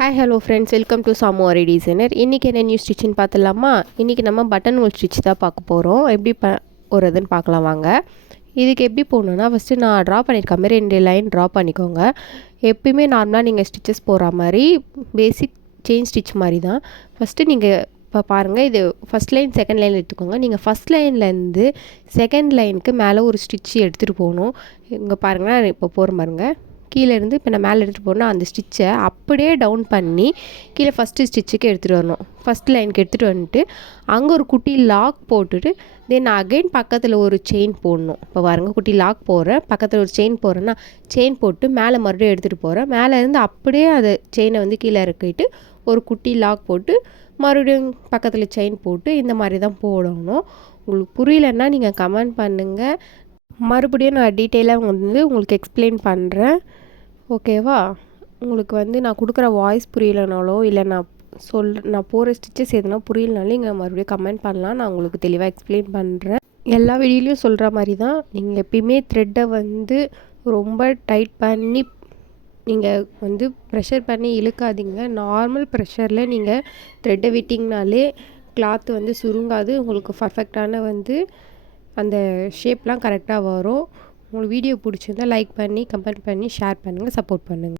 Hi hello friends, welcome to சாமுவாரி designer. இன்றைக்கி என்ன நியூ ஸ்டிச்சுன்னு பார்த்துலாமா? இன்றைக்கி நம்ம பட்டன் ஹோல் ஸ்டிச் தான் பார்க்க போகிறோம். எப்படி போகிறதுன்னு பார்க்கலாம் வாங்க. இதுக்கு எப்படி போகணுன்னா, ஃபஸ்ட்டு நான் ட்ரா பண்ணியிருக்க மாதிரி 2 லைன் ட்ரா பண்ணிக்கோங்க. எப்பயுமே நார்மலாக நீங்கள் ஸ்டிச்சஸ் போகிற மாதிரி பேசிக் செயின் ஸ்டிச் மாதிரி தான். ஃபஸ்ட்டு நீங்கள் இப்போ பாருங்கள், இது ஃபஸ்ட் லைன் செகண்ட் லைன் எடுத்துக்கோங்க. நீங்கள் ஃபஸ்ட் லைன்லேருந்து செகண்ட் லைனுக்கு மேலே ஒரு ஸ்டிச் எடுத்துகிட்டு போகணும். இங்கே பாருங்கள், நான் இப்போ போகிற பாருங்கள். கீழேருந்து இப்போ நான் மேலே எடுத்துகிட்டு போனால் அந்த ஸ்டிச்சை அப்படியே டவுன் பண்ணி கீழே ஃபஸ்ட்டு ஸ்டிச்சுக்கு எடுத்துகிட்டு வரணும். ஃபஸ்ட் லைனுக்கு எடுத்துகிட்டு வந்துட்டு அங்கே ஒரு குட்டி லாக் போட்டுட்டு தென் அகைன் பக்கத்தில் ஒரு செயின் போடணும். இப்போ பாருங்கள், குட்டி லாக் போடுறேன், பக்கத்தில் ஒரு செயின் போடுறேன்னா செயின் போட்டு மேலே மறுபடியும் எடுத்துகிட்டு போகிறேன். மேலேருந்து அப்படியே அதை செயினை வந்து கீழே இறக்கிட்டு ஒரு குட்டி லாக் போட்டு மறுபடியும் பக்கத்தில் செயின் போட்டு இந்த மாதிரி தான் போடணும். உங்களுக்கு புரியலன்னா நீங்கள் கமெண்ட் பண்ணுங்கள், மறுபடியும் நான் டீட்டெயிலாக வந்து உங்களுக்கு எக்ஸ்பிளைன் பண்ணுறேன். ஓகேவா? உங்களுக்கு வந்து நான் கொடுக்குற வாய்ஸ் புரியலைனாலோ இல்லை நான் போகிற ஸ்டிச்சஸ் எதுனா புரியலனாலும் நீங்கள் மறுபடியும் கமெண்ட் பண்ணலாம். நான் உங்களுக்கு தெளிவாக எக்ஸ்பிளைன் பண்ணுறேன். எல்லா வீடியோலையும் சொல்கிற மாதிரி தான். நீங்கள் எப்பயுமே த்ரெட்டை வந்து ரொம்ப டைட் பண்ணி நீங்கள் வந்து ப்ரெஷர் பண்ணி இழுக்காதீங்க. நார்மல் ப்ரெஷரில் நீங்கள் த்ரெட்டை விட்டிங்கனாலே கிளாத்து வந்து சுருங்காது. உங்களுக்கு பர்ஃபெக்டான வந்து அந்த ஷேப்லாம் கரெக்டாக வரும். உங்களுக்கு வீடியோ பிடிச்சிருந்தால் லைக் பண்ணி கமெண்ட் பண்ணி ஷேர் பண்ணுங்கள், சப்போர்ட் பண்ணுங்கள்.